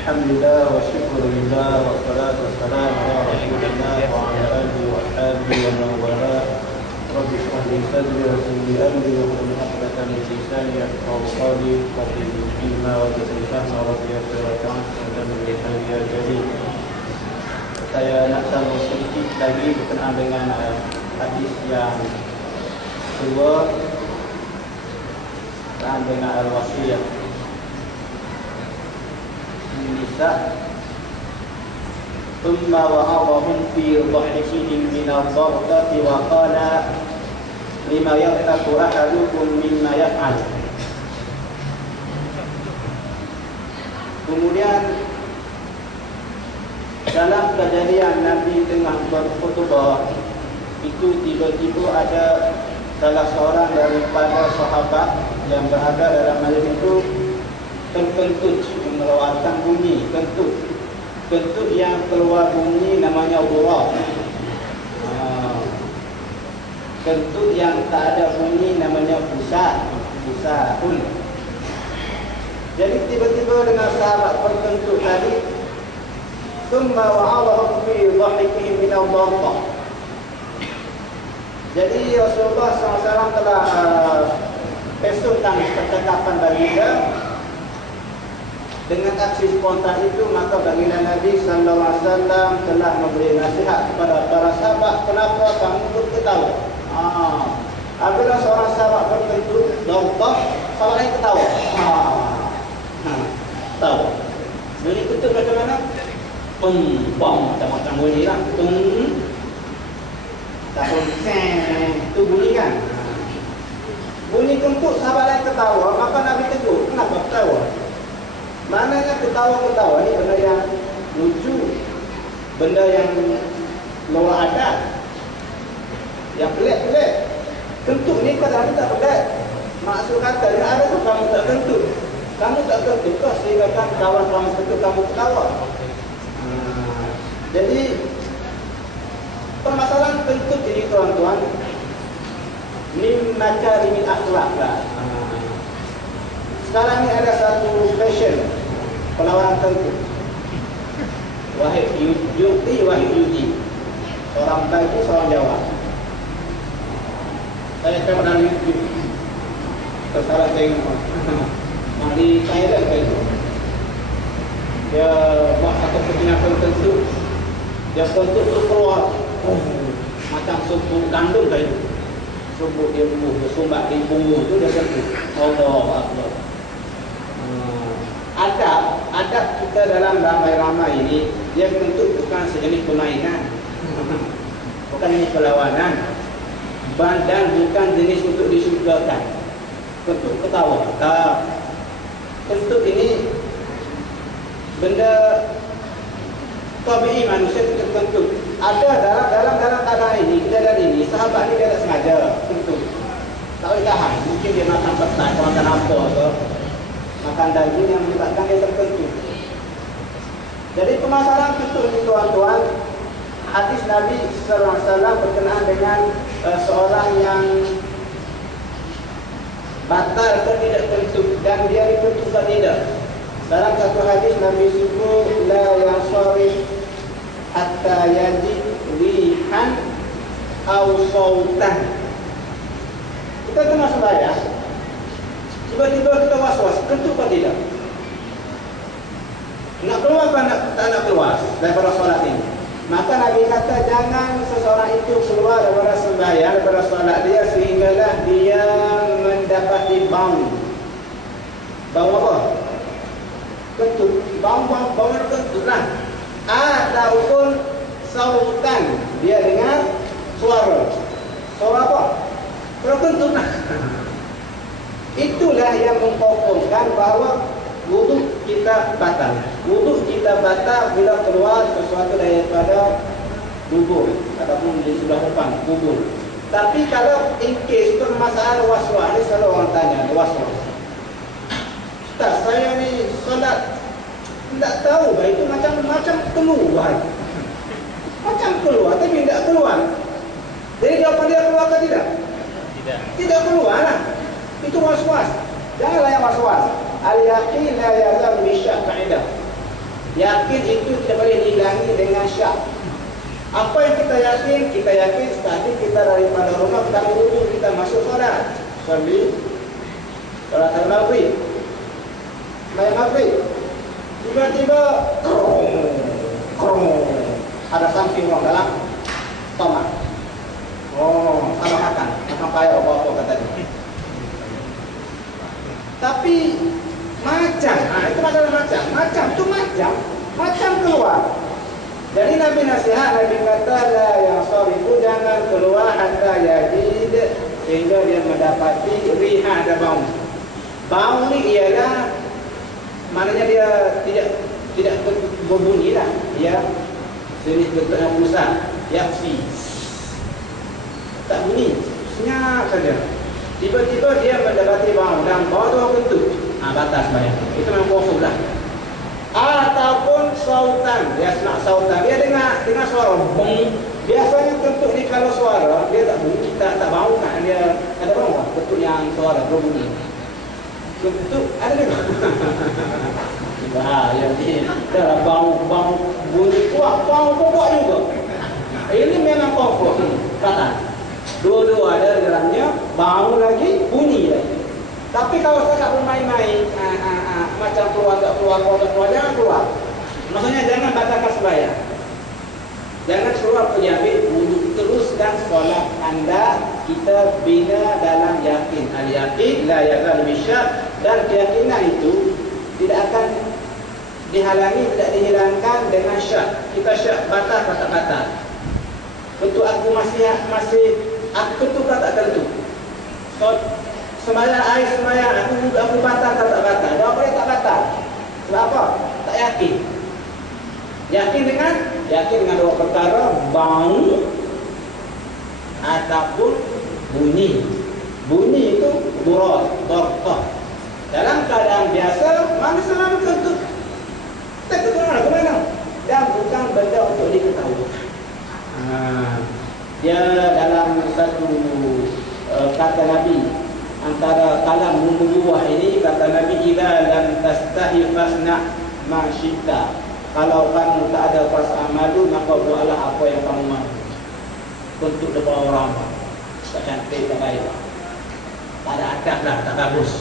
الحمد لله والشكر لله والصلاة والسلام على رسول الله وعلى آله وأصحابه ومن والاه رب اشرح لي صدري ويسر لي أمري واحلل عقدة من لساني يفقهوا قولي رب علما وزدني فهما رب يسر وتعالى وتمن لساني يا جليل saya nak sambung sedikit lagi berkenaan dengan uh, hadis yang kedua berkenaan dengan al-wasiyah النساء ثم وعظهم في ضحكهم من الضربة وقال لما يضحك أحدكم مما يفعل Kemudian dalam kejadian Nabi tengah berkhutbah itu tiba-tiba ada salah seorang daripada sahabat yang berada dalam majlis itu terkentut mengeluarkan bunyi kentut. Kentut yang keluar bunyi namanya buraq ha. kentut yang tak ada bunyi namanya pusat. Pusat pun jadi tiba-tiba dengan sahabat berkentut tadi thumma wa'alahum fi dhahikihim min al jadi Rasulullah SAW telah uh, pesunkan percakapan baginda dengan aksi spontan itu maka baginda Nabi sallallahu alaihi wasallam telah memberi nasihat kepada para sahabat kenapa kamu berketawa. Ah. Apabila seorang sahabat berkentut, dortah, sahabat lain ketawa. Ah. Ha. Tahu. Bunyi kentut macam mana? Pem, bom, macam-macam bunyi lah. Tum. Tak. Itu bunyi kan? Bunyi kentut sahabat lain ketawa, maka Nabi tegur. Kenapa ketawa? Maknanya ketawa-ketawa ni benda yang lucu Benda yang luar adat. Yang pelik-pelik. Kentut ni kadang tak pelik Maksud kata dia ada tu kamu tak kentut. Kamu tak kentut kau sehingga kan kawan-kawan kentut kamu ketawa. Hmm. Jadi Permasalahan kentut ini tuan-tuan Ni macam limit akhlak. Lah sekarang ni ada satu fashion perlawanan tentu. Wahid Yuti, Wahid Yuji. Seorang bagi, seorang jawab. Saya tengok dalam YouTube. Tersalah tengok. Mari Thailand kayak itu. Dia buat satu perkenalkan tentu. Dia tentu tu keluar. Macam suku kandung kayak itu. Subuh dia bumbu, dia sumbat di bumbu tu dia tentu. Allah Akbar adab adab kita dalam ramai-ramai ini dia tentu bukan sejenis permainan. Bukan jenis perlawanan. Dan bukan jenis untuk disyukurkan tentu ketawa. Tak. Tentu ini benda tabii manusia itu tentu ada dalam dalam dalam keadaan ini kejadian ini sahabat ini dia tak sengaja tentu tak boleh tahan. Mungkin dia makan petai makan apa ke makan daging yang menyebabkan dia tertentu. Jadi permasalahan itu ini tuan-tuan, hadis Nabi Wasallam berkenaan dengan uh, seorang yang batal atau tidak tentu dan dia ditentu atau tidak. Dalam satu hadis Nabi sebut la yang sorry hatta yajid rihan au sautan. Kita kena sembahyang Tiba-tiba kita was-was, tentu atau tidak? Nak keluar atau nak, tak nak keluar daripada solat ini? Maka Nabi kata jangan seseorang itu keluar daripada sembahyang, daripada solat dia sehinggalah dia mendapati bau. Bau apa? Kentut. Bau, bau, bau kentut lah. Ataupun sautan. Dia dengar suara. Suara apa? Suara kentut lah. Itulah yang menghukumkan bahawa wudhu kita batal. Wudhu kita batal bila keluar sesuatu daripada bubur ataupun di sebelah depan bubur. Tapi kalau in case permasalahan waswas ni selalu orang tanya waswas. Ustaz, saya ni solat tidak tahu bah itu macam macam keluar. Macam keluar tapi tidak keluar. Jadi jawapan dia keluar ke tidak? Tidak. Tidak keluar lah. Itu was-was. Janganlah yang was-was. Al-yaqin la yazal bisyak ka'idah. Yakin itu tidak boleh dihilangi dengan syak. Apa yang kita yakin? Kita yakin tadi kita daripada rumah kita wudhu kita masuk solat. Solat solat maghrib. Solat maghrib. Tiba-tiba krong, krong. Ada samping orang dalam tomat. Oh, sama makan. Makan payah apa-apa kata dia. Tapi macam, ah itu masalah macam. Macam tu macam, macam keluar. Jadi Nabi nasihat Nabi kata la yang sarifu jangan keluar hatta yajid sehingga dia mendapati riha ada bau. Bau ni ialah maknanya dia tidak tidak berbunyi lah. Ya. Jenis bentuknya pusat. Yaksi. Tak bunyi. Senyap saja. Tiba-tiba dia mendapati bau dan bau tu bentuk. Ah batas bayang. Itu memang kosong lah. Ataupun sautan, dia nak sautan, dia dengar dengar suara bung. Biasanya bentuk ni kalau suara dia tak bunyi, tak tak bau kan dia ada tak? Bentuk yang suara berbunyi. Bentuk ada ni. Bahaya ni. Dah bau bau bunyi kuat, bau pokok juga. Ini memang pokok. Kata. Dua-dua ada dalamnya, bau lagi, bunyi lagi. Tapi kalau saya tak bermain-main, ah, ah, ah, macam keluar tak keluar, keluar tak keluar, jangan keluar. Maksudnya jangan batalkan sembahyang. Jangan keluar ambil wudhu teruskan solat anda kita bina dalam yakin al yakin la yazal bisyak dan keyakinan itu tidak akan dihalangi tidak dihilangkan dengan syak kita syak batal kata batal bentuk aku masih masih aku tu kata tentu so, sembahyang air sembahyang aku aku batal tak tak batal jawab boleh tak batal sebab apa? Tak yakin. Yakin dengan? Yakin dengan dua perkara bau ataupun bunyi. Bunyi itu burat dorkah dalam keadaan biasa mana selalu kentut. Tak ke mana? Dan bukan benda untuk diketahui. Ha. dia dalam satu uh, kata Nabi. Antara kalam nubuwah ini kata Nabi idza lam tastahi fasna ma syitta kalau kamu tak ada perasaan malu maka buatlah apa yang kamu mahu. Untuk depan orang tak cantik tak baik. Tak ada adab lah tak bagus.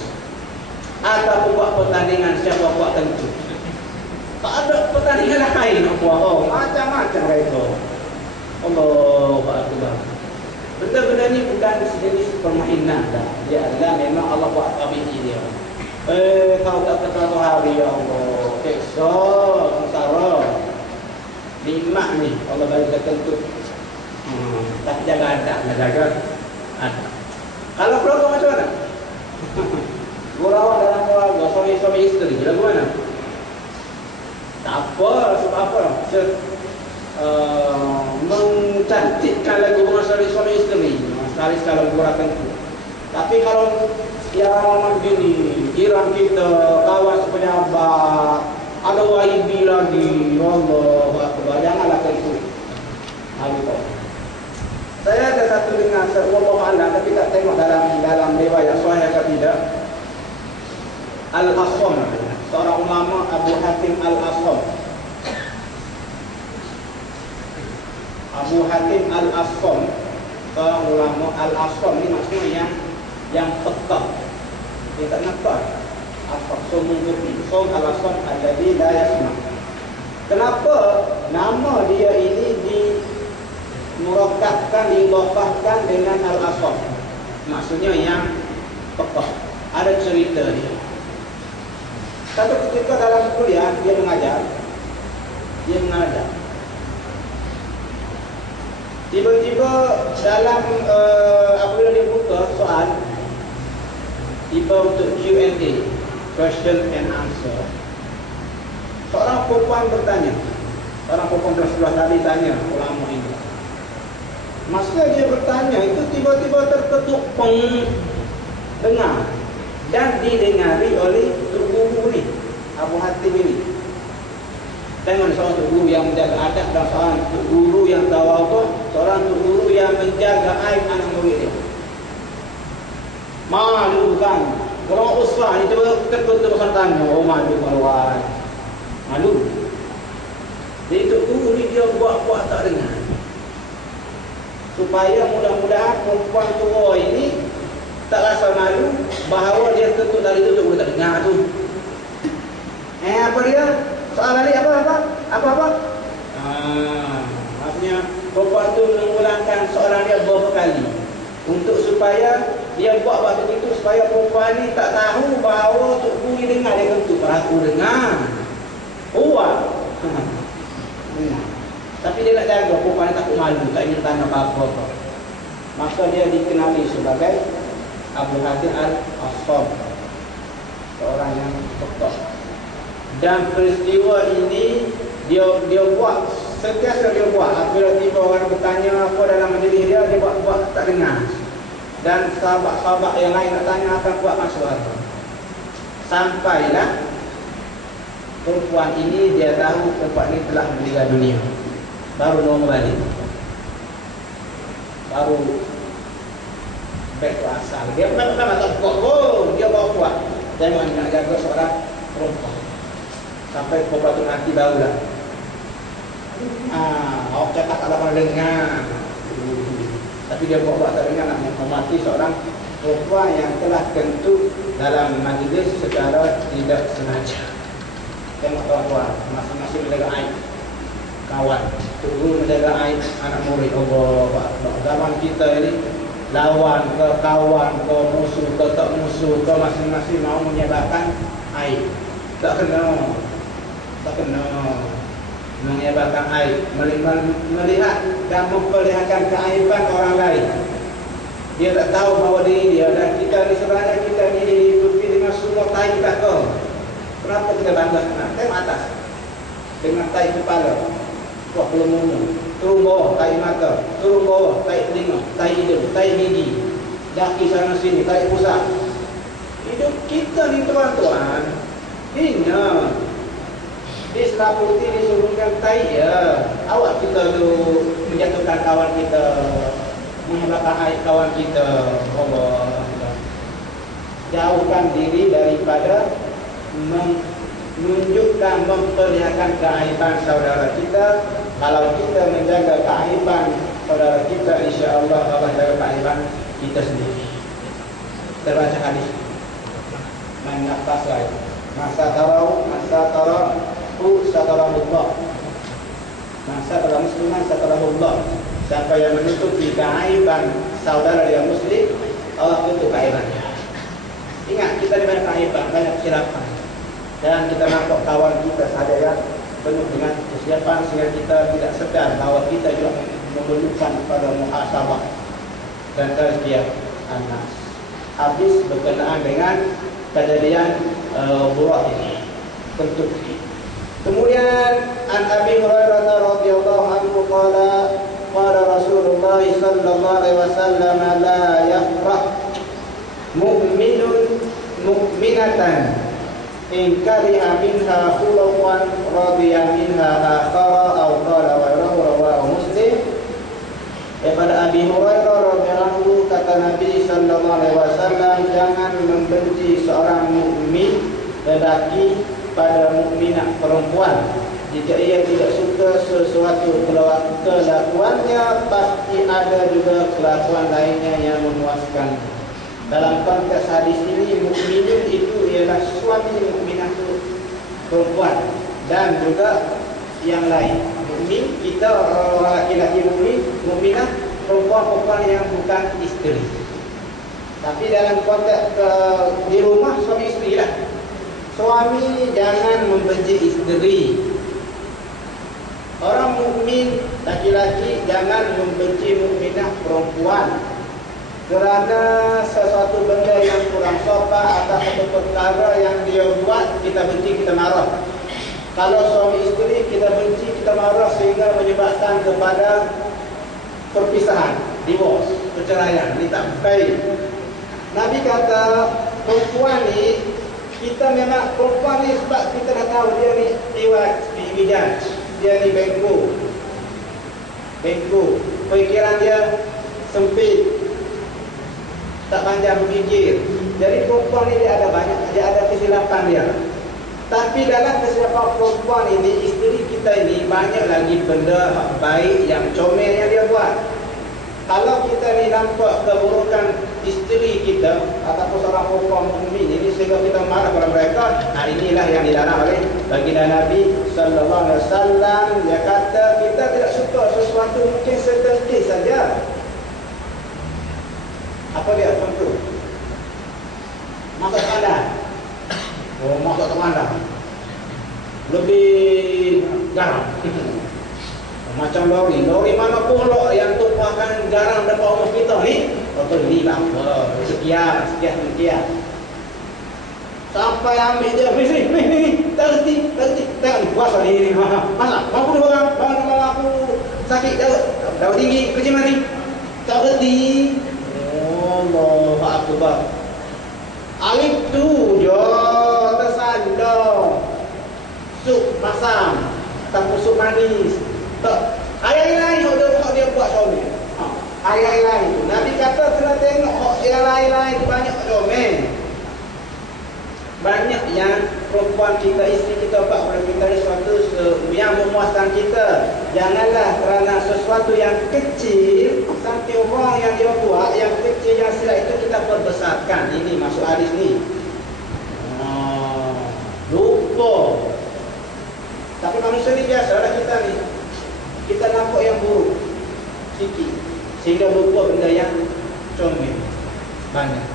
Atau buat pertandingan siapa buat tentu? Tak ada pertandingan lain nak buat. Oh macam-macam itu. Allah Akbar Benda-benda ni bukan sejenis permainan dah. Dia adalah memang Allah buat tabi'i dia. Eh, kau tak kata hari ya Allah. Keksa, sengsara. Lima ni Allah bagi tertentu. Hmm, tapi jaga ada, nak jaga ada. Kalau keluarga macam mana? Gurau dalam keluarga, suami-suami isteri, lagu mana? Tak apa, sebab apa? Uh, mencantikkan lagu bunga sari suami isteri sekali sekali kurangkan itu tapi kalau yang orang begini jiran kita kawan sepenyabat ada YB lagi Allah Akbar. Janganlah hal itu saya ada satu dengan Allah Allah tapi tak tengok dalam dalam riwayat sahih atau tidak. Al-Asam seorang ulama Abu Hatim Al-Asam Abu Hatim Al-Asqam. Seorang ulama Al-Asqam ni maksudnya yang yang peka dia tak nampak. Apa sumu mungkin som Al-Asqam alladhi la yasma. Kenapa nama dia ini di murakabkan diubahkan dengan Al-Asqam? Maksudnya yang peka ada cerita dia. Satu ketika dalam kuliah dia mengajar. Dia mengajar Tiba-tiba dalam uh, apabila dia buka soal tiba untuk Q&A question and answer seorang perempuan bertanya seorang perempuan sebelah tadi tanya ulama ini. Masa dia bertanya itu tiba-tiba terketuk peng dengar. Dan didengari oleh guru ni Abu Hatim ini. Tengok seorang guru yang menjaga adab dan seorang guru yang tahu apa, seorang tu guru yang menjaga aib anak murid dia. Malu kan? Orang usah ni cuba pasal tanya, oh malu maluan. Malu. Jadi Tok Guru ni dia buat-buat tak dengar. Supaya mudah-mudahan perempuan tua ini tak rasa malu bahawa dia tutup tali tu boleh tak dengar tu. Eh apa dia? Soal balik apa apa? Apa apa? Ah, perempuan tu mengulangkan soalan dia beberapa kali untuk supaya dia buat waktu itu supaya perempuan ni tak tahu bahawa Tok Guru ni dengar dia kentut. Aku dengar. Hmm. Tapi dia nak jaga perempuan takut malu, tak ingin tanya apa-apa. Maka dia dikenali sebagai Abu Hadir Al-Asfam. Seorang yang tokoh. Dan peristiwa ini dia dia buat setiap dia buat. Apabila tiba orang bertanya apa dalam majlis dia dia buat buat tak dengar. Dan sahabat-sahabat yang lain nak tanya akan buat masuk apa sampailah perempuan ini dia tahu perempuan ini telah meninggal dunia. Baru normal balik. Baru back to asal. Dia bukan bukan tak kuat. Oh, dia bawa kuat. Dia nak jaga seorang perempuan. Sampai perempuan itu nanti baru ah, awak cakap tak dapat dengar. Tapi dia buat-buat tak dengar nak menghormati seorang perempuan yang telah kentut dalam majlis secara tidak sengaja. Tengok tuan-tuan, masing-masing menjaga aib Kawan, tunggu menjaga aib anak murid. Allah Zaman kita ini Lawan ke kawan ke musuh ke tak musuh ke masing-masing mau menyebarkan aib. Tak kena. Tak kena Menyebarkan aib Melihat dan memperlihatkan keaiban orang lain Dia tak tahu bahawa diri dia Dan kita ni sebenarnya kita ni dihidupi dengan semua taib tak tahu Kenapa kita bangga? Nah, tengok atas. Dengan tai kepala. Wah, belum umum. Turun bawah, tai mata. Turun bawah, tai telinga. Tai hidung, tai gigi. Daki sana sini, tai pusat. Hidup kita ni tuan-tuan. Ingat. Di selaputi disuruhkan tai ya. Awak kita tu menjatuhkan kawan kita. Menghebatan air kawan kita. Allah. Jauhkan diri daripada menunjukkan memperlihatkan keaiban saudara kita kalau kita menjaga keaiban saudara kita insya-Allah Allah jaga keaiban kita sendiri terbaca hadis nafasa masa tarau masa tarau hu satarahullah masa tarau musliman satarahullah siapa yang menutupi keaiban saudara dia muslim Allah tutup keaibannya ingat kita di banyak keaiban banyak kesilapan dan kita nampak kawan kita sahaja yang penuh dengan kesiapan sehingga kita tidak sedar bahawa kita juga memerlukan pada muhasabah dan tazkiyah anas. Habis berkenaan dengan kejadian uh, buruk ini. Tentu. Kemudian an Abi Hurairah radhiyallahu anhu qala qala Rasulullah sallallahu alaihi wasallam la yafrah mu'minun mu'minatan in kariha minha khuluqan radiya minha akhara aw qala wa rawahu muslim. Daripada Abi Hurairah radhiyallahu kata Nabi sallallahu alaihi wasallam jangan membenci seorang mukmin lelaki pada mukminah perempuan jika ia tidak suka sesuatu kelakuannya pasti ada juga kelakuan lainnya yang memuaskan dalam konteks hadis ini mukminin itu ialah suami mukminah itu perempuan dan juga yang lain. Mukmin kita laki-laki mukmin, mukminah perempuan-perempuan yang bukan isteri. Tapi dalam konteks uh, di rumah suami isteri lah. Suami jangan membenci isteri. Orang mukmin laki-laki jangan membenci mukminah perempuan. Kerana sesuatu benda yang kurang sopan atau satu perkara yang dia buat kita benci kita marah. Kalau suami isteri kita benci kita marah sehingga menyebabkan kepada perpisahan divorce perceraian ini tak baik Nabi kata perempuan ni kita memang perempuan ni sebab kita dah tahu dia ni iwat bidang dia ni bengku bengku fikiran dia sempit tak panjang berfikir. Jadi perempuan ni dia ada banyak, dia ada kesilapan dia. Tapi dalam kesiapan perempuan ini, isteri kita ini banyak lagi benda baik yang comel yang dia buat. Kalau kita ni nampak keburukan isteri kita ataupun seorang perempuan mukmin ini sehingga kita marah kepada mereka, nah inilah yang dilarang oleh baginda Nabi sallallahu alaihi wasallam. Dia kata kita tidak suka sesuatu mungkin sedikit saja. Apa dia contoh? Masak pandai. Oh, masak tak pandai. Lebih garam. Macam lori. Lori mana pula yang tumpahkan garam depan rumah kita ni? Kata ni lah. Sekian, sekian, sekian. Sampai ambil dia. Misi, misi, tak reti, tak reti. Tak reti. Puasa ni, ni. Masa, mampu dia orang. Mana mau aku sakit daun. Daun tinggi, kecil mati. Tak. Oh, Allah Akbar. Alif tu je tersandar. Sup masam. Ataupun sup manis. Tak. Ayat lain yang dia, dia buat suami. Ha. Ayat lain tu. Nabi kata kena tengok hak yang lain-lain tu banyak domain. Banyak yang perempuan kita, isteri kita buat pada kita sesuatu yang memuaskan kita. Janganlah kerana sesuatu yang kecil sampai orang yang dia buat yang kecil yang silap itu kita perbesarkan. Ini masuk hadis ni. Oh, lupa. Tapi manusia ni biasa lah kita ni kita nampak yang buruk. Sikit. Sehingga lupa benda yang comel. Banyak.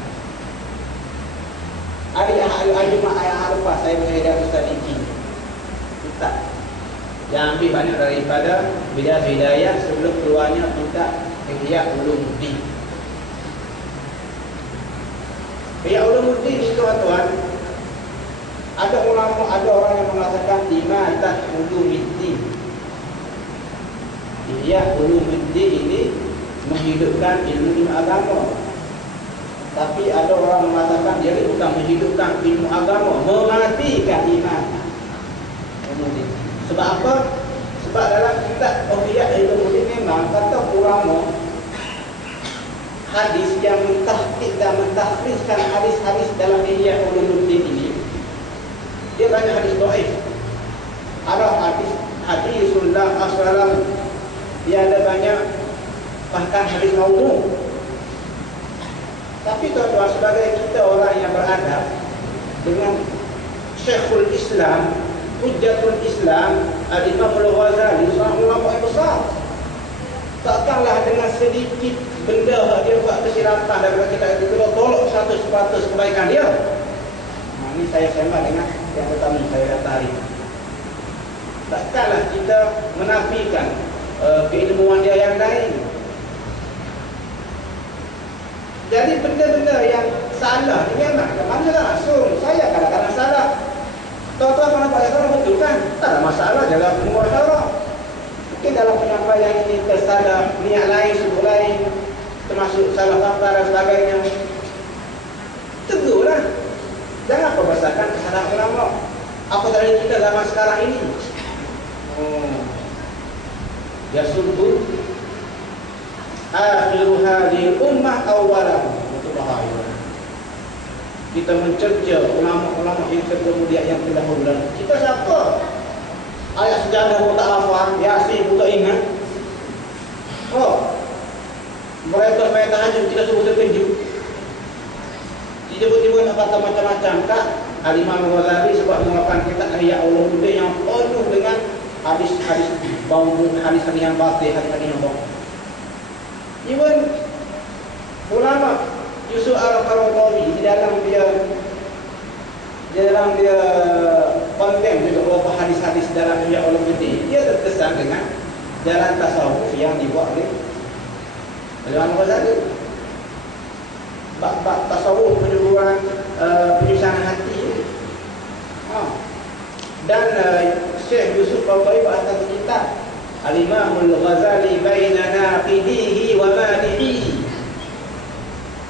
Ada yang ada mak ayat apa saya mengajar Ustaz Iki Ustaz yang ambil banyak daripada bidayah bidayah sebelum keluarnya minta Ihya Ulumuddin Ihya Ulumuddin itu tuan-tuan ada ulama ada orang yang mengatakan lima tak ulumuddin Ihya Ulumuddin ini menghidupkan ilmu agama. Tapi ada orang mengatakan dia bukan menghidupkan ilmu agama, mematikan iman. Sebab apa? Sebab dalam kitab Ihya Ulumuddin memang kata ulama hadis yang mentahqiq dan mentahriskan hadis-hadis dalam Ihya Ulumuddin ini dia banyak hadis dhaif. Ada hadis hadisul la asalam dia ada banyak bahkan hadis maudhu. Tapi tuan-tuan sebagai kita orang yang beradab dengan Syekhul Islam, Hujjatul Islam, Al-Imam Al-Ghazali, seorang ulama yang besar. Takkanlah dengan sedikit benda dia buat kesilapan daripada kita itu kita tolak 100% kebaikan dia. Nah, ini saya sembah dengan yang pertama saya tarik. Takkanlah kita menafikan uh, keilmuan dia yang lain. Jadi benda-benda yang salah ni memang ke mana langsung. Saya kadang-kadang salah. Tuan-tuan mana pak salah betul kan? Tak ada masalah dalam umur salah. Mungkin dalam penyampaian ini tersalah niat lain, subuh lain. Termasuk salah kata dan sebagainya. Tegurlah. Jangan perbesarkan kesalahan ulama. Apa dari kita zaman sekarang ini? Oh yasuddu akhiru hadhihi ummah awalahu itu bahaya. Kita mencerca ulama-ulama yang terkemudian yang telah berlalu kita siapa ayat sejarah pun tak hafal yasin pun tak ingat. Oh mereka main tahajud kita suruh terkejut. Tiba-tiba nak kata macam-macam. Kak Alimah Ghazali sebab mengatakan kita ayat Allah yang penuh dengan hadis-hadis bau hadis-hadis yang batil, hadis-hadis yang bohong. Even ulama Yusuf Al-Qaradawi di dalam dia di dalam dia konten juga beberapa hadis-hadis dalam Ihya Ulumuddin dia terkesan dengan jalan tasawuf yang dibuat oleh Imam Ghazali bab-bab tasawuf penyuruhan uh, penyusahan hati ha. dan uh, Syekh Yusuf Bawawi atas kitab Al-Imamul Ghazali baina naqidihi wa madihi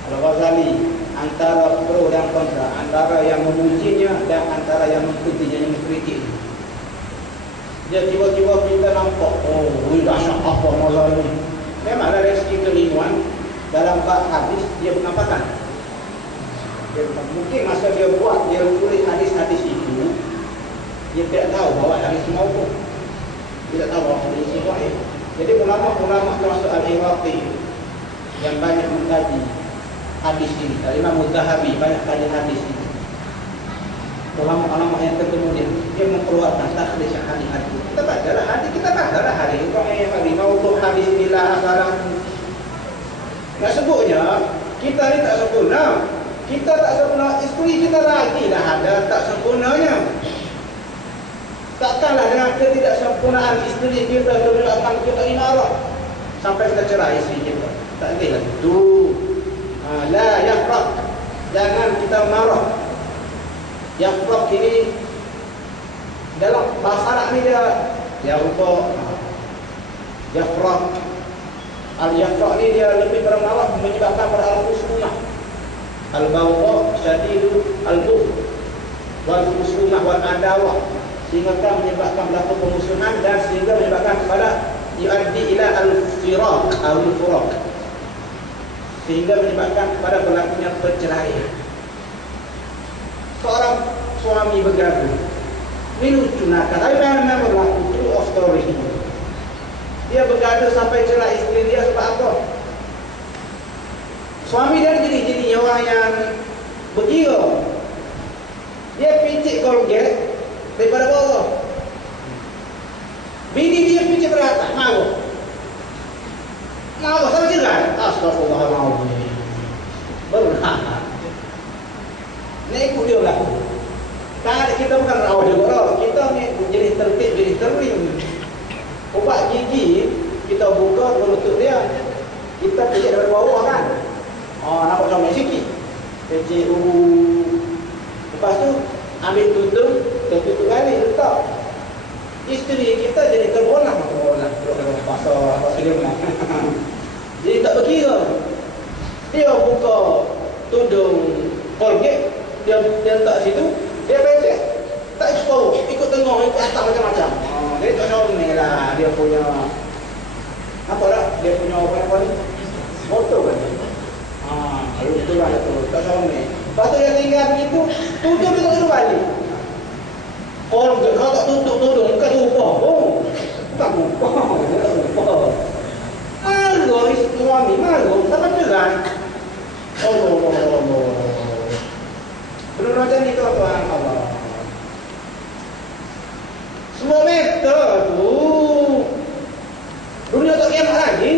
Al-Ghazali antara pro dan kontra antara yang memujinya dan antara yang mengkritiknya yang mengkritik. Dia tiba-tiba kita nampak oh ini dahsyat apa mazhab ini. Memang dari segi keilmuan dalam bab hadis dia penampakan mungkin masa dia buat dia tulis hadis-hadis itu dia tidak tahu bahawa hadis maupun tidak tahu bahawa hadis sahih. Jadi ulama-ulama termasuk al-Iraqi yang banyak mengkaji hadis ini. Imam Zahabi banyak kaji hadis ini. Ulama-ulama yang ketemu dia, dia mengeluarkan takhlis yang hadis-hadis. Kita baca lah hadis, kita baca lah hadis. Kalau yang tadi mau hadis bila sekarang nak sebutnya kita ni tak sempurna. Kita tak sempurna, isteri kita lagi dah ada tak sempurnanya. Takkanlah dengan ketidaksempurnaan isteri kita menyebabkan kita inarah sampai kita cerai isteri kita. Tak boleh lah. Tu. Ha, la yafrak. Jangan kita marah. Yafrak ini dalam bahasa Arab ni dia ya rupa yafrak Al-Yafra' ni dia lebih bermarah menyebabkan pada al-khusumah. Al-bawqa syadidu al-buf. Wal-khusumah wal-adawah. Sehingga kan menyebabkan berlaku pemusuhan dan sehingga menyebabkan kepada yuaddi ila al-firaq al-furaq. Sehingga menyebabkan kepada berlakunya perceraian. Seorang suami bergaduh. Lucu nak Tapi memang berlaku true of story. Dia bergaduh sampai cerai isteri dia sebab apa? Suami dia jadi jadi orang yang berkira. Dia picit kolget daripada bawah. Bini dia picit ke atas, malu. Malu, sama cerai. Astagfirullahaladzim. Benar. Ini ikut dia lah. Tak kita bukan rawat juga. Kita ni jenis tertib, jenis terim. Ubat gigi kita buka penutup dia. Kita pijak dari bawah kan. Oh, nampak comel sikit. Pijak dulu. Lepas tu ambil tutup, tertutup kali letak. Isteri kita jadi terbolah terbolah. Terbolah pasal pasal dia menang. jadi tak berkira. Dia buka tudung Colgate, dia dia letak situ, dia becek. Tak ikut ikut tengok, ikut atas macam-macam. Jadi tak ni lah dia punya apa lah dia punya apa apa ni motor kan. Ah, kalau itu lah tak ni. Lepas tu dia tinggal begitu, tutup dia tak balik. Orang tu kalau tak tutup tutup, bukan lupa. Oh, tak lupa, lupa. Malu suami malu, tak. Oh, oh, oh, oh, oh. Benar macam ni tuan-tuan Allah. Semua meter tu Dunia tak kiamat lagi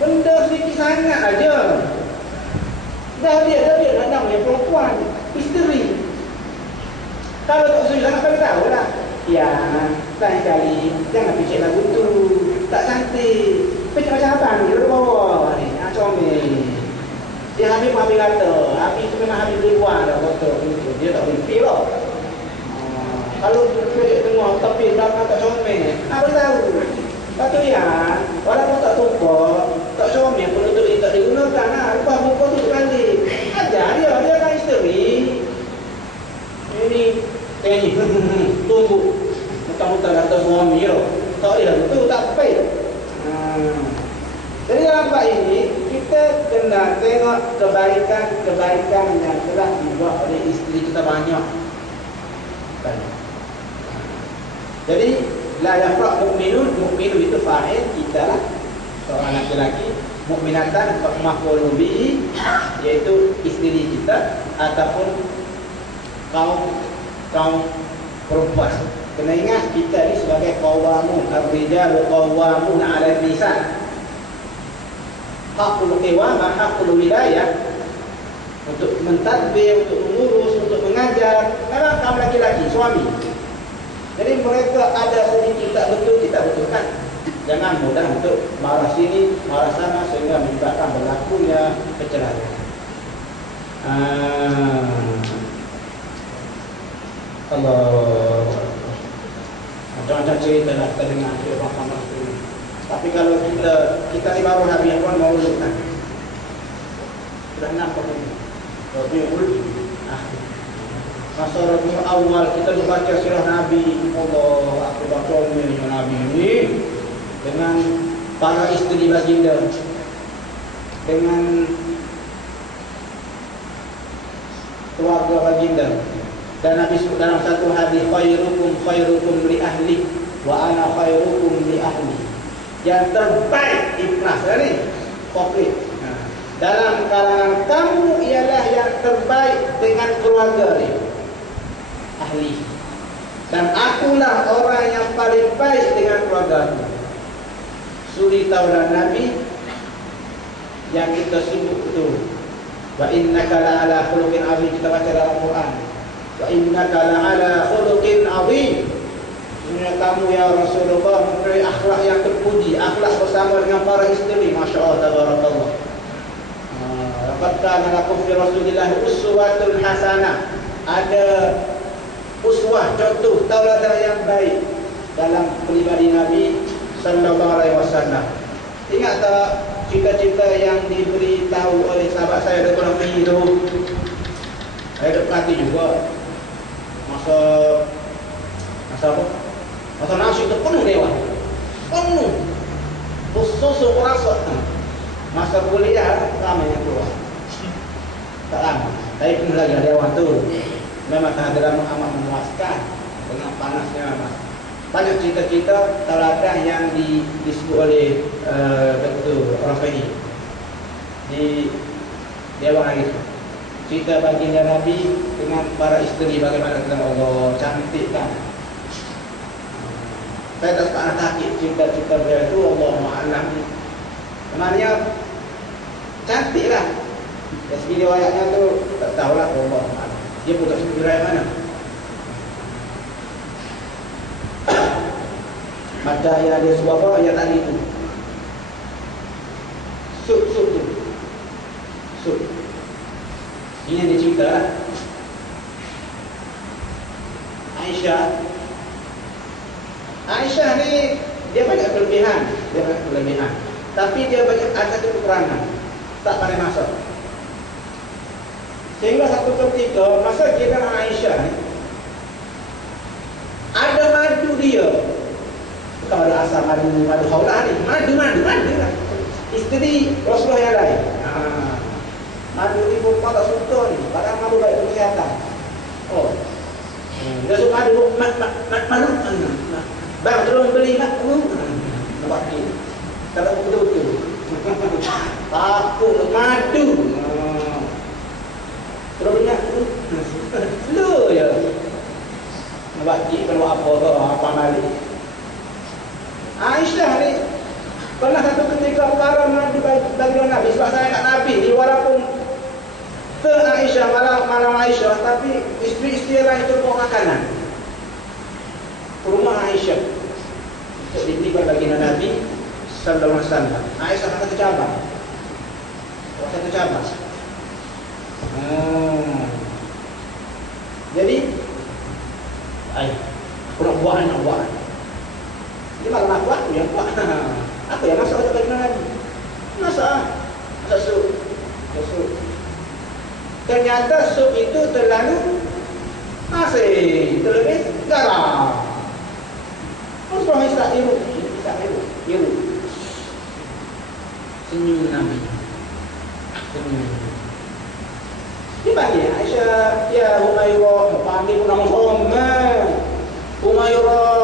Benda sedikit sangat aja Dah dia, dah perempuan Isteri. Kalau tak setuju sangat kami tahu lah. Ya, lain kali Jangan picit lagu tu. Tak cantik. Picit macam apa ni, duduk bawah. Ni Macam ni Dia habis pun habis kata Habis tu memang habis ribuan dah Betul, dia tak boleh lah. Kalau kerja tengok tapi belakang tak comel, apa tahu? Lepas tu ya, walaupun tak suka, tak comel pun untuk tak digunakan lah. Lepas muka tu sekali. Ajar dia, dia kan isteri. Ini, ini, tunggu. Muka-muka kata suami ya. Tak dia, tu tak baik. Hmm. Jadi dalam bab ini, kita kena tengok kebaikan-kebaikan yang telah dibuat oleh isteri kita banyak. Banyak. Jadi la yafraq mu'minun, mu'minun itu fa'il kita lah. Seorang laki-laki mukminatan maf'ul bihi iaitu isteri kita ataupun kaum kaum perempuan. Kena ingat kita ni sebagai qawamun, ar-rijalu qawamun 'ala nisa. Hakul qiwamah, hakul wilayah untuk mentadbir, untuk mengurus, untuk mengajar. Memang kaum laki-laki, suami. Jadi mereka ada sedikit tak betul, kita betulkan. Jangan mudah untuk marah sini, marah sana sehingga menyebabkan berlakunya perceraian. Ah. Allah. Macam-macam cerita nak kita dengar di mahkamah. Tapi kalau kita kita ni baru Nabi yang pun mau lukan. Sudah nampak ini. Tapi ulti. Ah. Masa Rabiul Awal kita membaca sirah Nabi Allah aku baca ni Nabi ni dengan para isteri baginda dengan keluarga baginda Dan Nabi sebut dalam satu hadis khairukum khairukum li ahli wa ana khairukum li ahli. Yang terbaik ikhlas ni. Konkret. Ha. Dalam kalangan kamu ialah yang terbaik dengan keluarga ni. Ahli. Dan akulah orang yang paling baik dengan keluarga ni. Suri tahunan Nabi yang kita sibuk tu wa innaka la ala khuluqin azim. Kita baca dalam Quran. Wa innaka la ala khuluqin azim. Sebenarnya kamu ya Rasulullah mempunyai akhlak yang terpuji, akhlak bersama dengan para isteri, masya Allah, tabarakallah. Laqad kana lakum fi Rasulillah uswatun hasanah. Ada uswah contoh tauladan yang baik dalam pribadi Nabi sallallahu alaihi wasallam. Ingat tak cita-cita yang diberitahu oleh sahabat saya Datuk Nabi itu saya ada perhati juga. Masa masa apa? masa nasi itu penuh dewan penuh. Susu rasa. Masa kuliah lama yang keluar. Tak lama tapi penuh lagi dewan tu. Memang kehadiran amat memuaskan dengan panasnya mas banyak cerita-cerita teladan yang di, disebut oleh uh, Dr. Rafahi di Dewan Hari cerita baginda Nabi dengan para isteri bagaimana tentang Allah. Cantik kan? Saya tak sempat takik cerita-cerita beliau itu Allah Ma'alam sebenarnya cantik lah dari segi riwayatnya tu tak tahulah Allah dia pun tak mana Maka yang ada apa yang tadi itu Sup, sup tu Sup Ini yang dia cerita lah Aisyah Aisyah ni Dia banyak kelebihan Dia banyak kelebihan Tapi dia banyak ada satu kekurangan Tak pandai masak Sehingga satu ketika Masa dia dengan Aisyah ni Ada madu dia Bukan madu asam, madu, madu haulah ni. Madu, madu, madu lah. Isteri Rasulullah yang lain. Ha. Madu ni pun tak suka ni. Padahal madu baik untuk kesihatan. Oh. Hmm. Dia suka madu, mak, mak, mak, madu. Bang, tolong beli madu. Nampak ni. Kalau betul-betul. Takut madu. Terus ingat tu. Slow je. Nampak cik kalau apa ke, apa balik. Aisyah ni pernah satu ketika para Nabi bagi Nabi sebab saya kat Nabi ni walaupun ke Aisyah malam malam Aisyah tapi isteri-isteri lain itu bawa makanan rumah Aisyah untuk diberikan bagi Nabi Sallallahu Alaihi Wasallam Aisyah satu cabang satu cabang hmm. jadi ay, aku nak buat nak buat dia malah nak buat, yang buat. Apa yang masak bagi Nabi? Masak. Masak sup. Masak sup. Ternyata sup itu terlalu asin. Terlebih garam. Terus orang istak iru. Istak iru. Iru. Senyum Nabi. Senyum. Dia panggil Aisyah. Ya Humayrah. Panggil pun nama Homer. Humayrah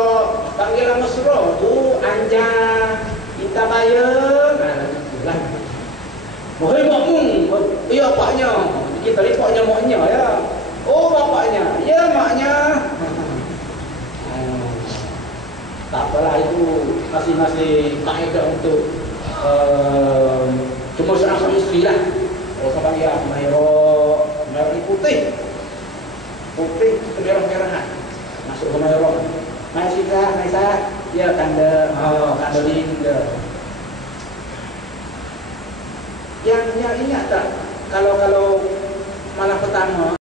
panggilan mesra tu anja kita bayar nah Mohon makmum, ya bapaknya. Kita ni bapaknya maknya ya. Oh bapaknya, ya maknya. Hmm. Tak apalah itu masing-masing kaedah untuk uh, cuma serang sama isteri lah. Kalau saya panggil apa? Merah, merah putih. Putih, kemerah-merahan. Masuk ke merah. Mai sila, mai sa, dia tanda, oh, tanda linda. Yang yang ingat tak kalau kalau malam pertama